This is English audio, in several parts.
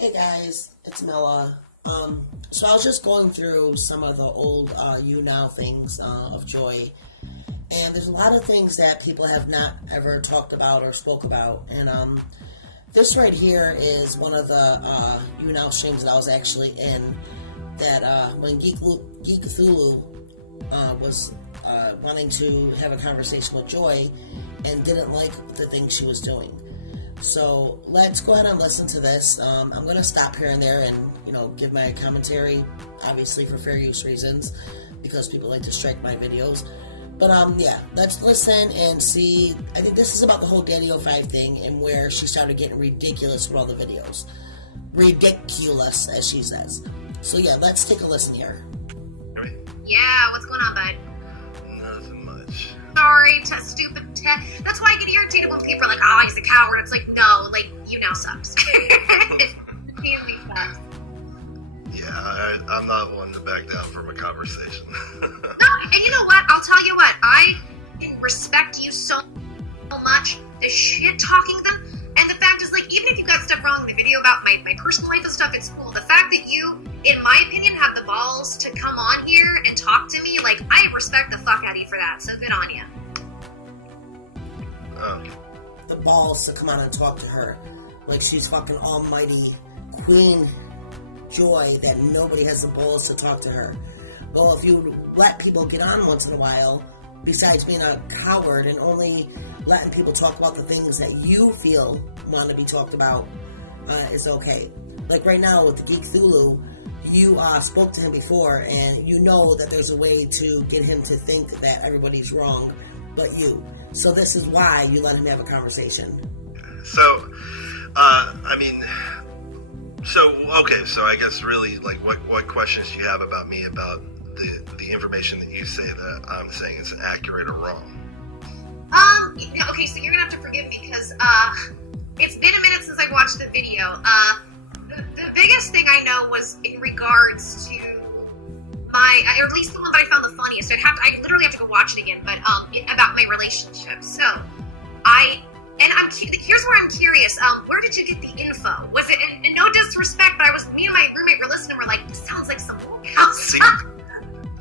Hey guys, it's Mella. So I was just going through some of the old YouNow things of Joy, and there's a lot of things that people have not ever talked about or spoke about, and this right here is one of the YouNow streams that I was actually in, that when GEEKTHULUHU was wanting to have a conversation with Joy and didn't like the things she was doing. So let's go ahead and listen to this. I'm going to stop here and there and, give my commentary, obviously for fair use reasons, because people like to strike my videos. But, yeah, let's listen and see. I think this is about the whole Daniel 5 thing and where she started getting ridiculous with all the videos. Ridiculous, as she says. So, yeah, let's take a listen here. Yeah, what's going on, bud? Nothing much. Sorry, stupid Ted. That's why I get irritated when people are like, oh, he's a coward. It's like, no, YouNow sucks. Really sucks. Yeah, I'm not one to back down from a conversation. No, and you know what? I'll tell you what. I respect you so much. The shit talking them. And the fact is, even if you got stuff wrong in the video about my personal life and stuff, it's cool. The fact that you, in my opinion, have the balls to come on here and talk to me, I respect the fuck out of you for that. So good on you. The balls to come on and talk to her. Like she's fucking almighty Queen Joy that nobody has the balls to talk to her. Well, if you let people get on once in a while, besides being a coward and only letting people talk about the things that you feel want to be talked about, is okay. Like right now with the GEEKTHULUHU, you spoke to him before, and you know that there's a way to get him to think that everybody's wrong but you. So this is why you let him have a conversation. So, so I guess really, what questions do you have about me about the information that you say that I'm saying is accurate or wrong? Okay, so you're gonna have to forgive me because, it's been a minute since I watched the video. The biggest thing I know was in regards to or at least the one that I found the funniest. I literally have to go watch it again, but, about my relationship. So, here's where I'm curious. Where did you get the info? Was it, and no disrespect, but me and my roommate were listening, we're like, this sounds like some house.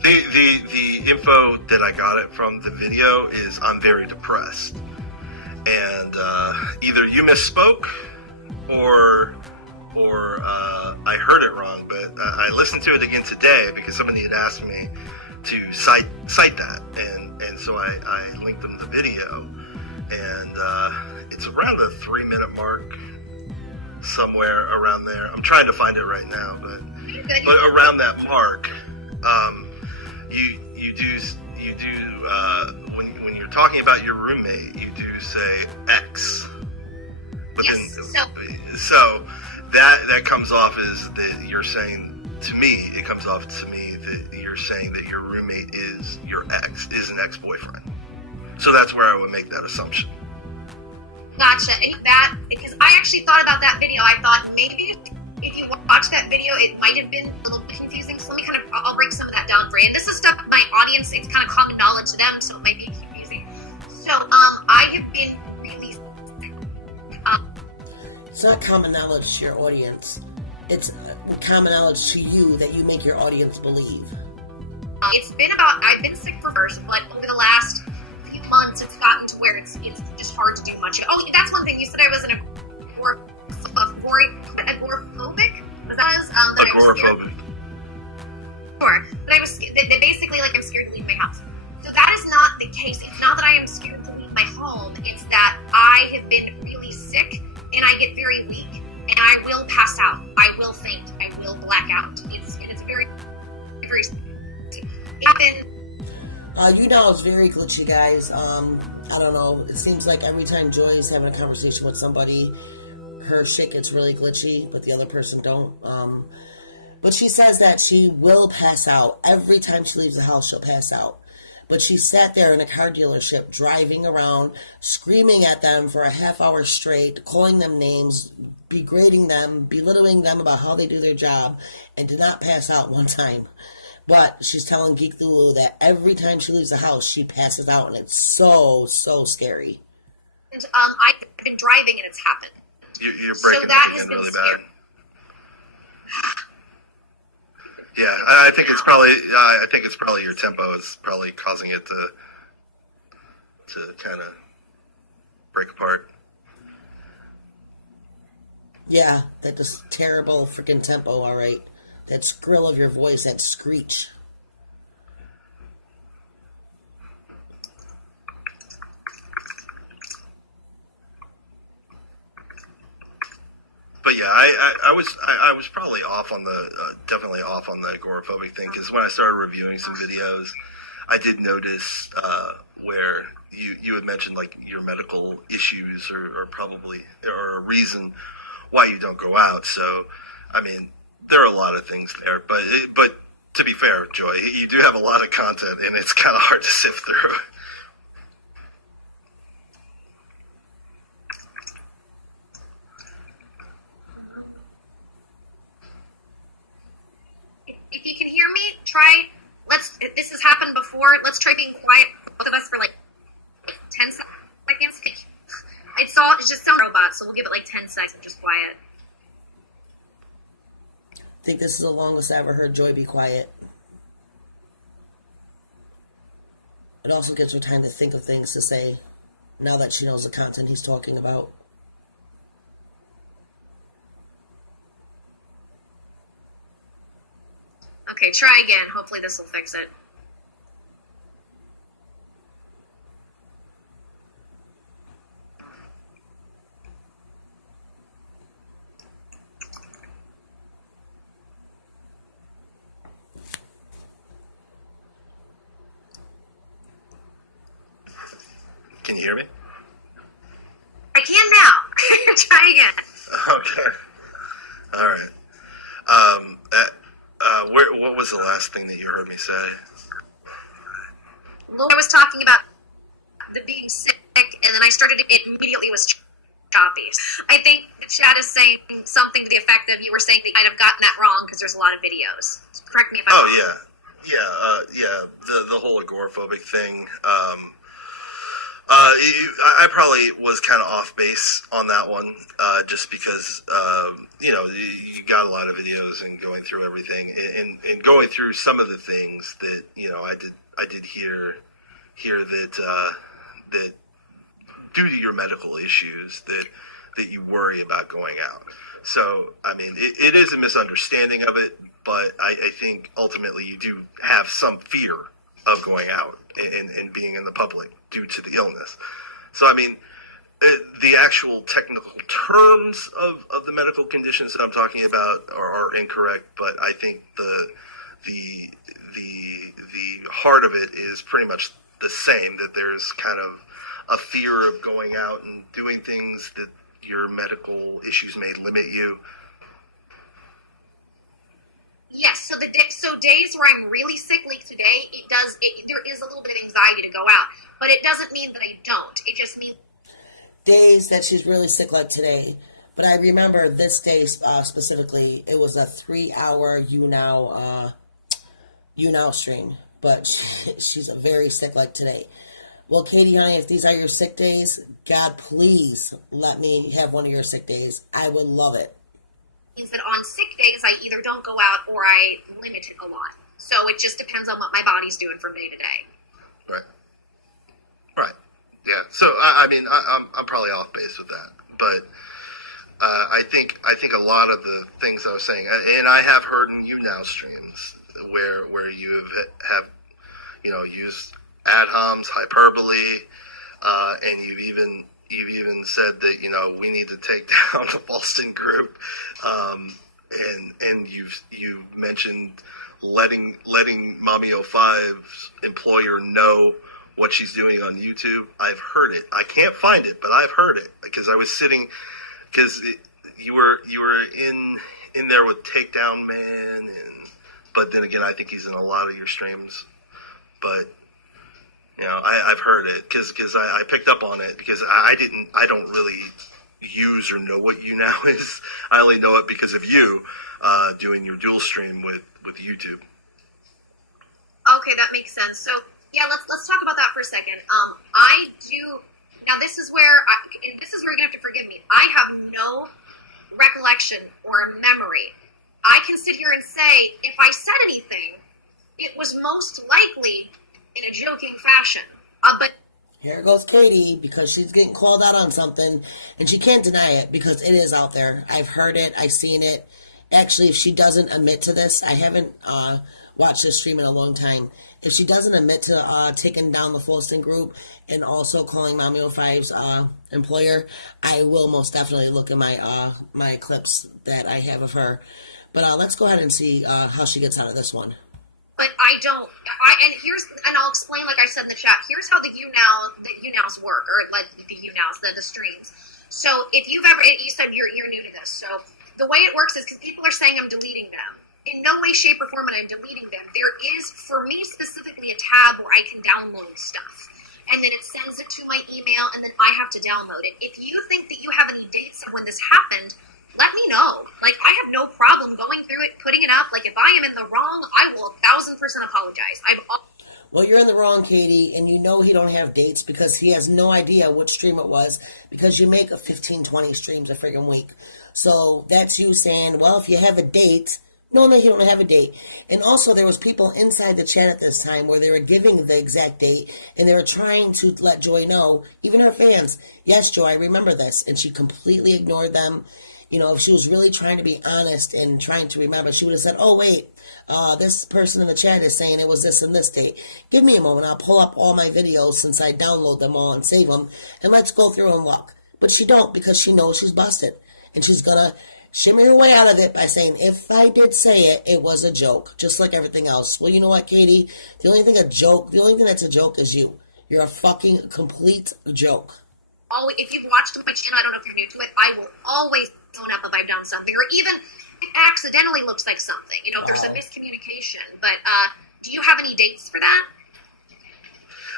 The info that I got it from the video is I'm very depressed. And, either you misspoke or I heard it wrong, but I listened to it again today because somebody had asked me to cite that, and so I linked them the video, and it's around the 3-minute mark, somewhere around there. I'm trying to find it right now, but around that mark, you do when you're talking about your roommate, you do say X, but yes, then so that comes off as that you're saying to me. It comes off to me that you're saying that your roommate is your ex, is an ex-boyfriend. So that's where I would make that assumption. Gotcha. And that, because I actually thought about that video, I thought maybe if you watch that video, it might have been a little bit confusing. So let me I'll break some of that down for you. And this is stuff my audience, it's kind of common knowledge to them, so it might be confusing. So, I have been really It's not common knowledge to your audience. It's common knowledge to you that you make your audience believe. I've been sick for years, but over the last few months, it's gotten to where it's just hard to do much. Oh, that's one thing. You said I was agoraphobic? Agoraphobic. Sure. But I was basically I'm scared to leave my house. So that is not the case. It's not that I am scared to leave my home. It's that I have been really sick and I get very weak and I will pass out. I will faint. I will black out. It's very, very. YouNow is very glitchy, guys. I don't know. It seems like every time Joy is having a conversation with somebody, her shit gets really glitchy, but the other person don't. But she says that she will pass out. Every time she leaves the house, she'll pass out. But she sat there in a car dealership, driving around, screaming at them for a half hour straight, calling them names, degrading them, belittling them about how they do their job, and did not pass out one time. But she's telling GEEKTHULUHU that every time she leaves the house, she passes out, and it's so, so scary. And I've been driving, and it's happened. You're breaking so that up has again been really scary. bad. Yeah, I think it's probably your tempo is probably causing it to kind of break apart. Yeah, that just terrible freaking tempo, alright. That skrill of your voice, that screech. But yeah, I was probably off on the definitely off on the agoraphobic thing, because when I started reviewing some videos, I did notice where you had mentioned like your medical issues or probably or a reason why you don't go out. So I mean, there are a lot of things there, but to be fair, Joy, you do have a lot of content, and it's kind of hard to sift through. If you can hear me, this has happened before, let's try being quiet, both of us, for like 10 seconds. It's just some robot, so we'll give it like 10 seconds of just quiet. I think this is the longest I ever heard Joy be quiet. It also gives her time to think of things to say, now that she knows the content he's talking about. Okay, try again. Hopefully this will fix it. Can you hear me? I can now. Try again. Okay. All right. What was the last thing that you heard me say? I was talking about the being sick, and then I started, it immediately was choppy. I think the chat is saying something to the effect of, you were saying that you might have gotten that wrong because there's a lot of videos. Correct me if I'm wrong. Yeah. The whole agoraphobic thing. I probably was kind of off base on that one, just because you got a lot of videos and going through everything, and going through some of the things that I did hear that due to your medical issues that you worry about going out. So I mean, it is a misunderstanding of it, but I think ultimately you do have some fear of going out and being in the public due to the illness. So, I mean, the actual technical terms of the medical conditions that I'm talking about are incorrect, but I think the heart of it is pretty much the same, that there's kind of a fear of going out and doing things that your medical issues may limit you. Yes, so days where I'm really sick, like today, there is a little bit of anxiety to go out, but it doesn't mean that I don't. It just means Days that she's really sick, like today. But I remember this day specifically, it was a 3-hour YouNow stream. But she's very sick, like today. Well, Katie, honey, if these are your sick days, God, please let me have one of your sick days. I would love it. Means that on sick days, I either don't go out or I limit it a lot. So it just depends on what my body's doing from day to day. Right. Yeah. So I mean, I'm probably off base with that, but I think a lot of the things I was saying, and I have heard in YouNow streams where you have used ad homs, hyperbole, and you've even said that we need to take down the Boston group, and you've mentioned letting Mommy 05's employer know what she's doing on YouTube. I've heard it. I can't find it, but I've heard it because I was sitting, because you were in there with Takedown Man, but then again, I think he's in a lot of your streams, but. I've heard it because I picked up on it because I don't really use or know what YouNow is. I only know it because of you doing your dual stream with YouTube. Okay, that makes sense. So yeah, let's talk about that for a second. I do now. This is where you're gonna have to forgive me. I have no recollection or memory I can sit here and say, if I said anything, it was most likely in a joking fashion. But here goes Katie, because she's getting called out on something, and she can't deny it, because it is out there. I've heard it. I've seen it. Actually, if she doesn't admit to this, I haven't watched this stream in a long time. If she doesn't admit to taking down the Fulston group and also calling Mommy 05's employer, I will most definitely look at my my clips that I have of her. But let's go ahead and see how she gets out of this one. But and I'll explain, like I said in the chat, here's how the YouNows work, or like the YouNows, the streams. So if you've ever, you said you're new to this, so the way it works is, because people are saying I'm deleting them. In no way, shape, or form am I deleting them. There is, for me specifically, a tab where I can download stuff. And then it sends it to my email, and then I have to download it. If you think that you have any dates of when this happened, let me know. Like, I have no problem going through it, putting it up. Like, if I am in the wrong, I will 1,000% apologize. Well, you're in the wrong, Katie, and you know he don't have dates because he has no idea which stream it was, because you make a 15, 20 streams a friggin' week. So that's you saying, well, if you have a date, no, he don't have a date. And also, there was people inside the chat at this time where they were giving the exact date, and they were trying to let Joy know, even her fans, yes, Joy, I remember this, and she completely ignored them. You know, if she was really trying to be honest and trying to remember, she would have said, oh, wait, this person in the chat is saying it was this and this date. Give me a moment. I'll pull up all my videos since I download them all and save them, and let's go through and look. But she don't, because she knows she's busted. And she's going to shimmy her way out of it by saying, if I did say it, it was a joke, just like everything else. Well, you know what, Katie? The only thing that's a joke is you. You're a fucking complete joke. If you've watched my channel, I don't know if you're new to it, I will always own up if I've done something, or even it accidentally looks like something, you know, if there's a miscommunication. But do you have any dates for that?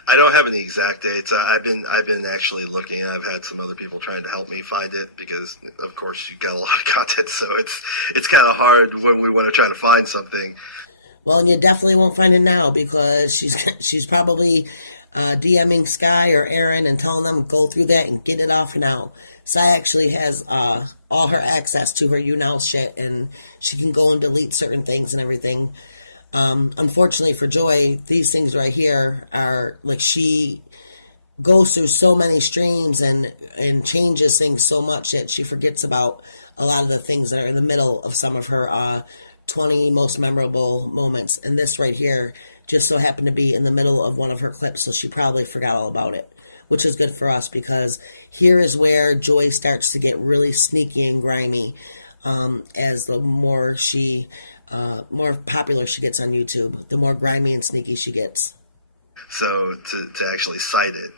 I don't have any exact dates. I've been actually looking. I've had some other people trying to help me find it, because of course you got a lot of content, so it's kind of hard when we want to try to find something. Well, you definitely won't find it now, because she's probably DMing Sky or Aaron and telling them go through that and get it off now. Sky actually has all her access to her YouNow shit, and she can go and delete certain things and everything. Unfortunately for Joy, these things right here are, like, she goes through so many streams and changes things so much that she forgets about a lot of the things that are in the middle of some of her 20 most memorable moments. And this right here just so happened to be in the middle of one of her clips, so she probably forgot all about it, which is good for us, because here is where Joy starts to get really sneaky and grimy as the more more popular she gets on YouTube, the more grimy and sneaky she gets. So to actually cite it,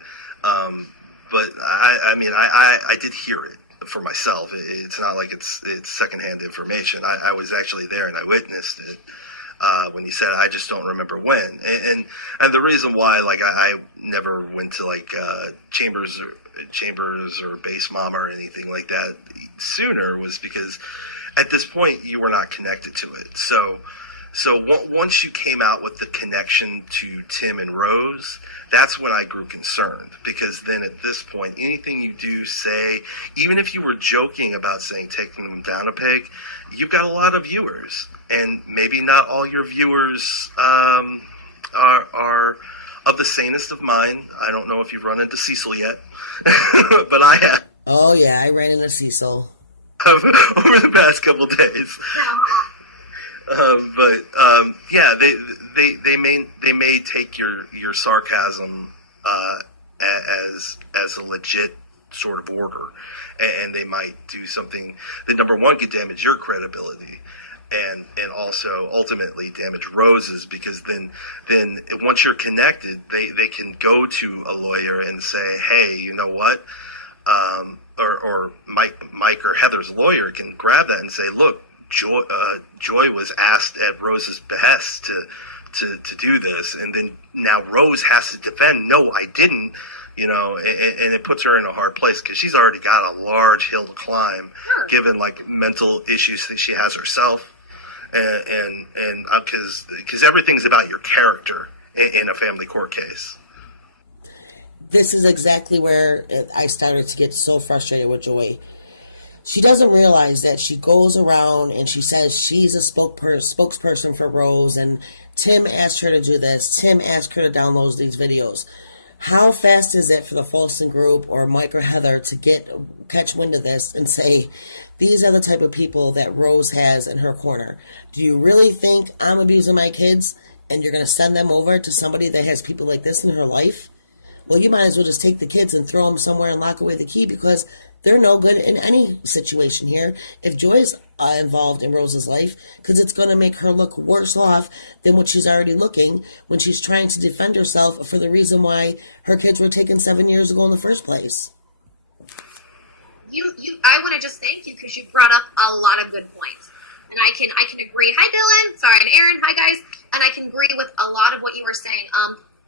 but I did hear it for myself. It's not like it's secondhand information. I was actually there and I witnessed it when you said it. I just don't remember when. And the reason why, like, I never went to like chambers or base mom or anything like that sooner was because at this point you were not connected to it. So once you came out with the connection to Tim and Rose, that's when I grew concerned, because then at this point, anything you do, say, even if you were joking about saying taking them down a peg, you've got a lot of viewers, and maybe not all your viewers are of the sanest of mind. I don't know if you've run into Cecil yet, but I have. Oh yeah, I ran into Cecil over the past couple days. Yeah, they may take your sarcasm as a legit sort of order, and they might do something that, number one, could damage your credibility, and also ultimately damage Rose's, because then once you're connected, they can go to a lawyer and say, hey, you know what, or Mike or Heather's lawyer can grab that and say, look, Joy was asked at Rose's behest to do this, and then now Rose has to defend. No, I didn't, you know, and it puts her in a hard place because she's already got a large hill to climb, given like mental issues that she has herself, and because everything's about your character in a family court case. This is exactly where I started to get so frustrated with Joy. She doesn't realize that she goes around and she says she's a spokesperson for Rose, and Tim asked her to do this. Tim asked her to download these videos. How fast is it for the Folsom group or Mike or Heather to catch wind of this and say, these are the type of people that Rose has in her corner? Do you really think I'm abusing my kids and you're going to send them over to somebody that has people like this in her life? Well, you might as well just take the kids and throw them somewhere and lock away the key, because they're no good in any situation here if Joy's involved in Rose's life, because it's going to make her look worse off than what she's already looking when she's trying to defend herself for the reason why her kids were taken 7 years ago in the first place. I want to just thank you because you brought up a lot of good points. And I can agree. Hi, Dylan. Sorry, and Aaron. Hi, guys. And I can agree with a lot of what you were saying.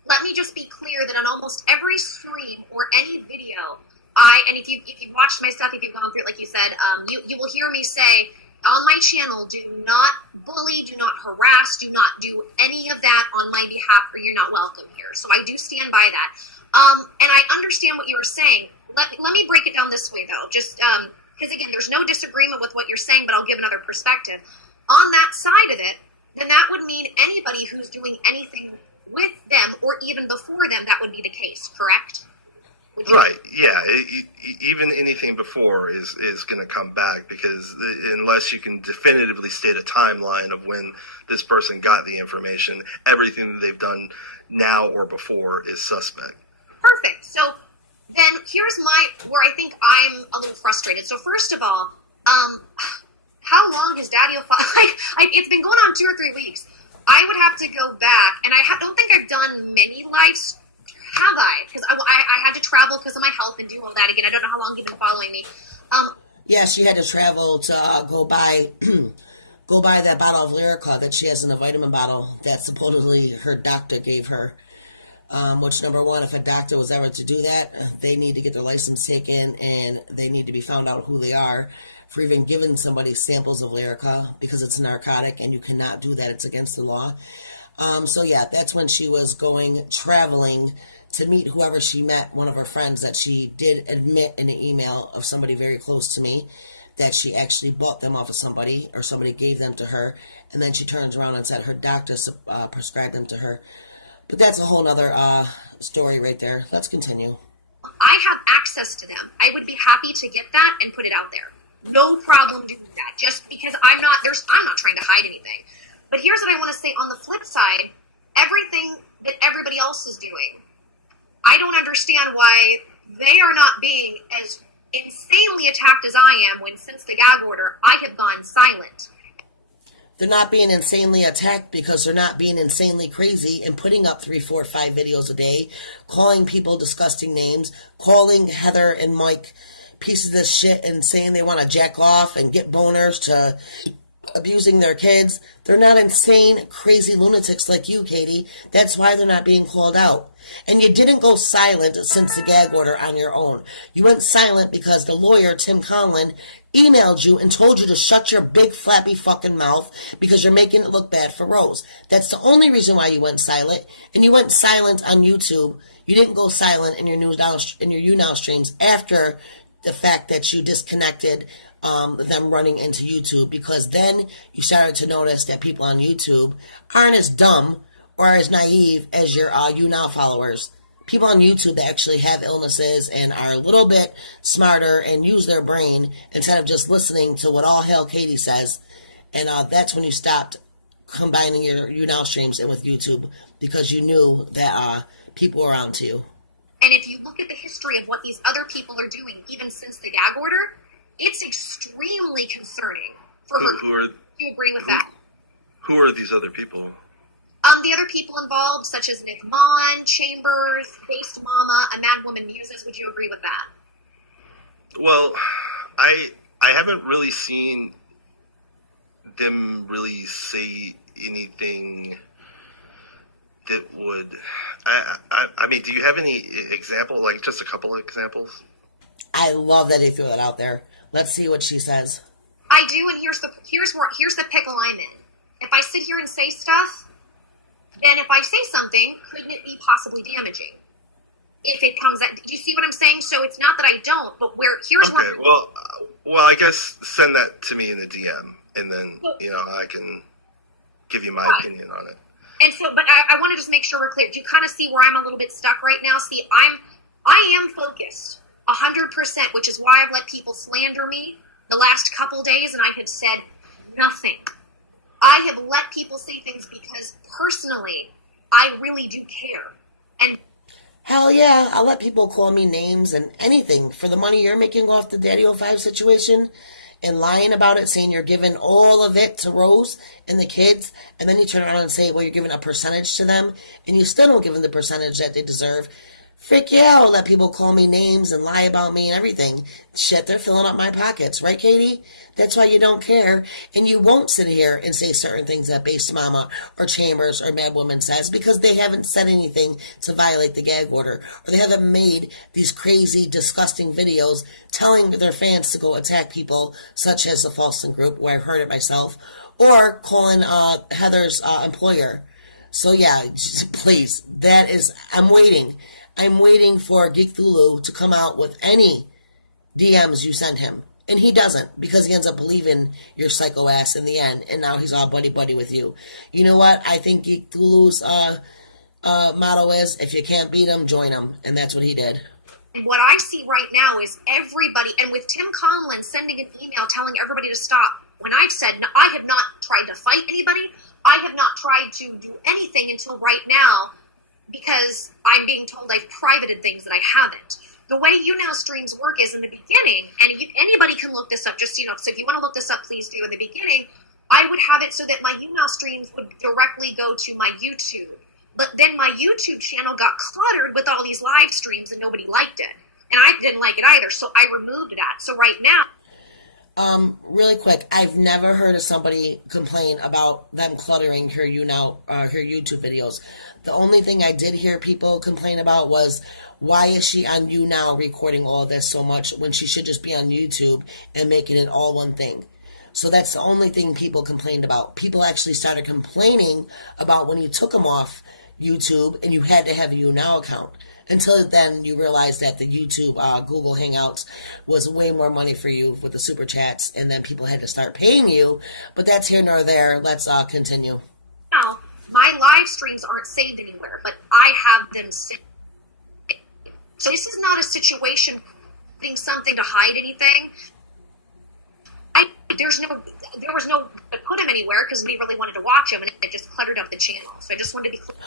Let me just be clear that on almost every stream or any video, and if you've watched my stuff, if you've gone through it, like you said, you will hear me say on my channel, do not bully, do not harass, do not do any of that on my behalf, or you're not welcome here. So I do stand by that. And I understand what you were saying. Let me break it down this way, though, just because, again, there's no disagreement with what you're saying, but I'll give another perspective. On that side of it, then that would mean anybody who's doing anything with them or even before them, that would be the case, correct? Right, yeah. Even anything before is going to come back, because unless you can definitively state a timeline of when this person got the information, everything that they've done now or before is suspect. Perfect. So then here's where I think I'm a little frustrated. So first of all, how long has Daddy it's been going on 2 or 3 weeks. I would have to go back, and I don't think I've done many lives, have I? Because I had to travel because of my health and do all that again. I don't know how long you've been following me. Yes, you had to travel to go buy that bottle of Lyrica that she has in a vitamin bottle that supposedly her doctor gave her. Which, number one, if a doctor was ever to do that, they need to get their license taken, and they need to be found out who they are for even giving somebody samples of Lyrica, because it's a narcotic and you cannot do that. It's against the law. So yeah, that's when she was traveling to meet whoever she met, one of her friends that she did admit in an email of somebody very close to me that she actually bought them off of somebody, or somebody gave them to her, and then she turns around and said her doctor prescribed them to her. But that's a whole nother story right there. Let's continue. I have access to them. I would be happy to get that and put it out there. No problem doing that. Just because I'm not trying to hide anything. But here's what I want to say on the flip side. Everything that everybody else is doing, I don't understand why they are not being as insanely attacked as I am when, since the gag order, I have gone silent. They're not being insanely attacked because they're not being insanely crazy and putting up 3, 4, 5 videos a day, calling people disgusting names, calling Heather and Mike pieces of shit and saying they want to jack off and get boners, to abusing their kids. They're not insane, crazy lunatics like you, Katie. That's why they're not being called out. And you didn't go silent since the gag order on your own. You went silent because the lawyer, Tim Conlon, emailed you and told you to shut your big flappy fucking mouth because you're making it look bad for Rose. That's the only reason why you went silent. And you went silent on YouTube. You didn't go silent in your YouNow streams after the fact that you disconnected them running into YouTube, because then you started to notice that people on YouTube aren't as dumb or as naive as your YouNow followers. People on YouTube that actually have illnesses and are a little bit smarter and use their brain instead of just listening to what all hell Katie says. And that's when you stopped combining your YouNow streams in with YouTube, because you knew that people were on to you. And if you look at the history of what these other people are doing, even since the gag order, it's extremely concerning for her. Do you agree with that? Who are these other people? The other people involved, such as Nick Mon, Chambers, Based Mama, and Mad Woman Muses, would you agree with that? Well, I haven't really seen them really say anything that would... I mean, do you have any example, like just a couple of examples? I love that you threw that out there. Let's see what she says. I do, and here's the pickle I'm in. If I sit here and say stuff, then if I say something, couldn't it be possibly damaging? if it comes out. Do you see what I'm saying? So it's not that I don't, but here's okay, what. well, I guess send that to me in the DM, and then I can give you my opinion on it. And so, but I want to just make sure we're clear. Do you kind of see where I'm a little bit stuck right now? See, I am focused 100%, which is why I've let people slander me the last couple days, and I have said nothing. I have let people say things because personally, I really do care. And hell yeah, I'll let people call me names and anything for the money you're making off the Daddy 05 situation and lying about it, saying you're giving all of it to Rose and the kids, and then you turn around and say, well, you're giving a percentage to them, and you still don't give them the percentage that they deserve. Frick yeah, I'll let people call me names and lie about me and everything. Shit, they're filling up my pockets. Right, Katie? That's why you don't care. And you won't sit here and say certain things that Base Mama or Chambers or Mad Woman says because they haven't said anything to violate the gag order. Or they haven't made these crazy, disgusting videos telling their fans to go attack people such as the Falston Group, where I've heard it myself, or calling Heather's employer. So yeah, please, I'm waiting. I'm waiting for GEEKTHULUHU to come out with any DMs you send him. And he doesn't, because he ends up believing your psycho ass in the end, and now he's all buddy-buddy with you. You know what? I think GEEKTHULUHU's motto is, if you can't beat him, join him. And that's what he did. And what I see right now is everybody, and with Tim Collins sending an email telling everybody to stop, when I've said, no, I have not tried to fight anybody, I have not tried to do anything until right now, because I'm being told I've privated things that I haven't. The way YouNow streams work is in the beginning, and anybody can look this up, just, so if you want to look this up, please do. In the beginning, I would have it so that my YouNow streams would directly go to my YouTube. But then my YouTube channel got cluttered with all these live streams, and nobody liked it. And I didn't like it either, so I removed that. So right now, really quick, I've never heard of somebody complain about them cluttering her YouTube videos. The only thing I did hear people complain about was, why is she on YouNow recording all this so much when she should just be on YouTube and making it all one thing? So that's the only thing people complained about. People actually started complaining about when you took them off YouTube and you had to have a YouNow account. Until then, you realized that the YouTube Google Hangouts was way more money for you with the super chats, and then people had to start paying you. But that's here nor there. Let's continue. Now, my live streams aren't saved anywhere, but I have them saved. So this is not a situation putting something to hide anything. There was no to put them anywhere because we really wanted to watch them, and it just cluttered up the channel. So I just wanted to be clear.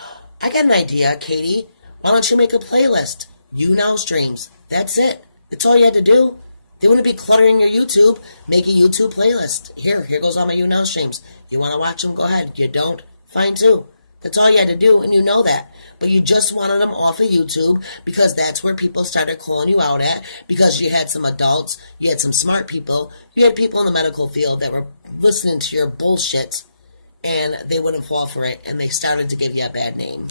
I got an idea, Katie. Why don't you make a playlist? YouNow streams. That's it. That's all you had to do. They wouldn't be cluttering your YouTube. Make a YouTube playlist. Here goes all my YouNow streams. You want to watch them? Go ahead. You don't? Fine too. That's all you had to do, and you know that. But you just wanted them off of YouTube because that's where people started calling you out at, because you had some adults, you had some smart people, you had people in the medical field that were listening to your bullshit, and they wouldn't fall for it, and they started to give you a bad name.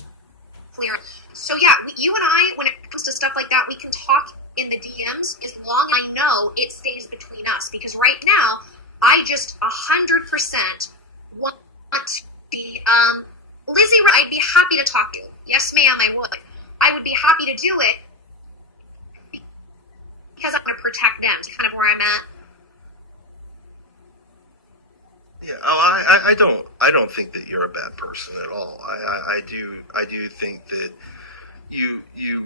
Clear. So yeah, you and I, when it comes to stuff like that, we can talk in the DMs as long as I know it stays between us. Because right now, I just 100% want to be, Lizzie, I'd be happy to talk to you. Yes, ma'am, I would. I would be happy to do it because I want to protect them. It's kind of where I'm at. Yeah, I don't think that you're a bad person at all. I do think that you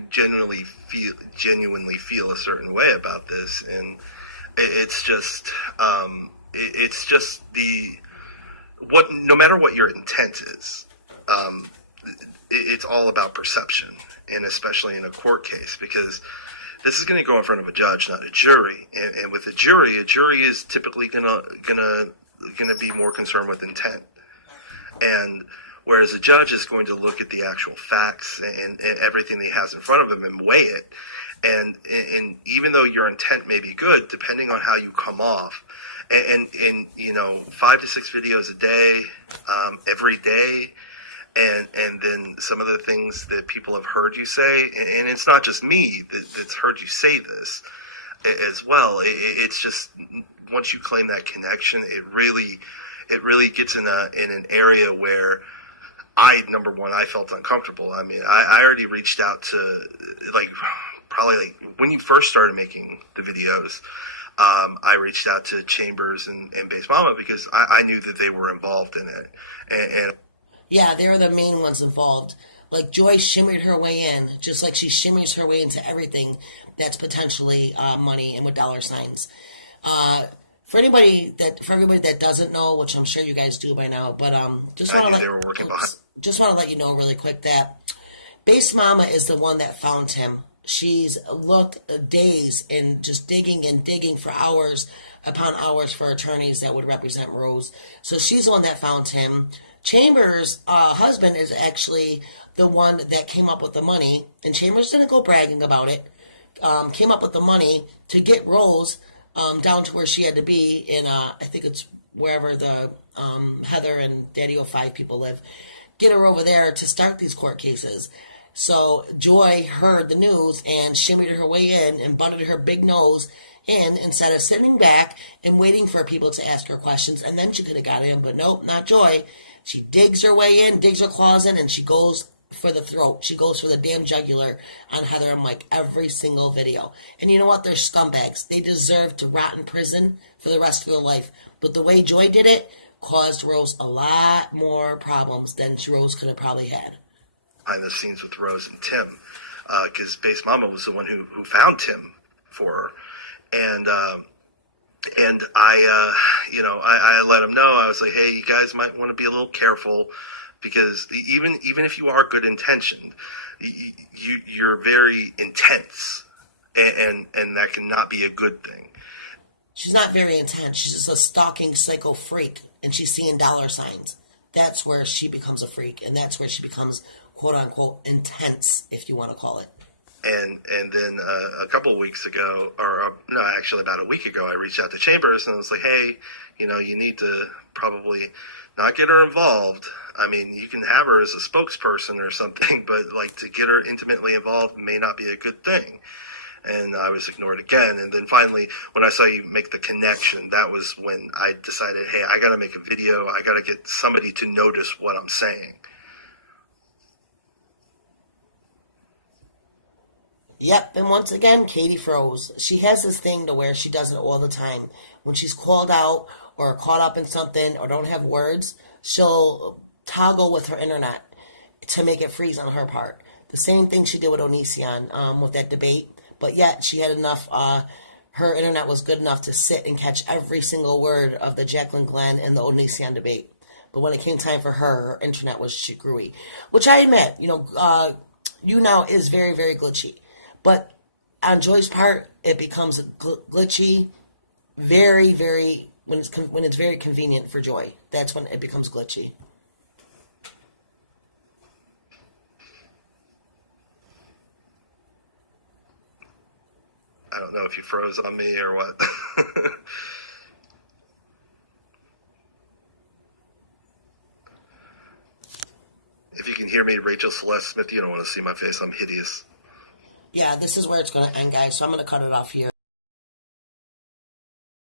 genuinely feel a certain way about this, and it's just no matter what your intent is, it's all about perception, and especially in a court case, because this is going to go in front of a judge, not a jury, and with a jury is typically gonna be more concerned with intent, and whereas a judge is going to look at the actual facts and everything that he has in front of him and weigh it, and even though your intent may be good, depending on how you come off, and 5 to 6 videos a day, every day, and then some of the things that people have heard you say, and it's not just me that's heard you say this as well. It's just, once you claim that connection, it really gets in an area where number one, I felt uncomfortable. I mean, I already reached out to, like, probably like when you first started making the videos, I reached out to Chambers and Base Mama because I knew that they were involved in it. And yeah, they were the main ones involved. Like, Joy shimmied her way in, just like she shimmies her way into everything that's potentially money and with dollar signs. For everybody that doesn't know, which I'm sure you guys do by now, but just want to let you know really quick that Base Mama is the one that found him. She's looked days in just digging and digging for hours upon hours for attorneys that would represent Rose. So she's the one that found him. Chambers' husband is actually the one that came up with the money, and Chambers didn't go bragging about it. Came up with the money to get Rose down to where she had to be in, I think it's wherever the Heather and Daddy 05 people live. Get her over there to start these court cases. So Joy heard the news and shimmied her way in and butted her big nose in instead of sitting back and waiting for people to ask her questions, and then she could have got in. But nope, not Joy. She digs her way in, digs her claws in, and she goes for the throat. She goes for the damn jugular on Heather and Mike every single video. And you know what? They're scumbags. They deserve to rot in prison for the rest of their life. But the way Joy did it caused Rose a lot more problems than Rose could have probably had. Behind the scenes with Rose and Tim, because Base Mama was the one who found Tim for her. And I let him know. I was like, hey, you guys might want to be a little careful, because even if you are good intentioned, you're very intense, and that cannot be a good thing. She's not very intense. She's just a stalking psycho freak, and she's seeing dollar signs. That's where she becomes a freak, and that's where she becomes quote unquote intense, if you want to call it. And then a couple of weeks ago, no, actually about a week ago, I reached out to Chambers and I was like, hey, you need to probably not get her involved. I mean, you can have her as a spokesperson or something, but like to get her intimately involved may not be a good thing. And I was ignored again. And then finally, when I saw you make the connection, that was when I decided, hey, I got to make a video. I got to get somebody to notice what I'm saying. Yep, and once again, Katie froze. She has this thing to where she does it all the time. When she's called out or caught up in something or don't have words, she'll toggle with her internet to make it freeze on her part. The same thing she did with Onision with that debate, but yet she had enough, her internet was good enough to sit and catch every single word of the Jacqueline Glenn and the Onision debate. But when it came time for her internet was screwy. Which I admit, YouNow is very, very glitchy. But on Joy's part, it becomes glitchy very, very, when it's very convenient for Joy. That's when it becomes glitchy. I don't know if you froze on me or what. If you can hear me, Rachel Celeste Smith, you don't want to see my face. I'm hideous. Yeah, this is where it's going to end, guys, so I'm going to cut it off here.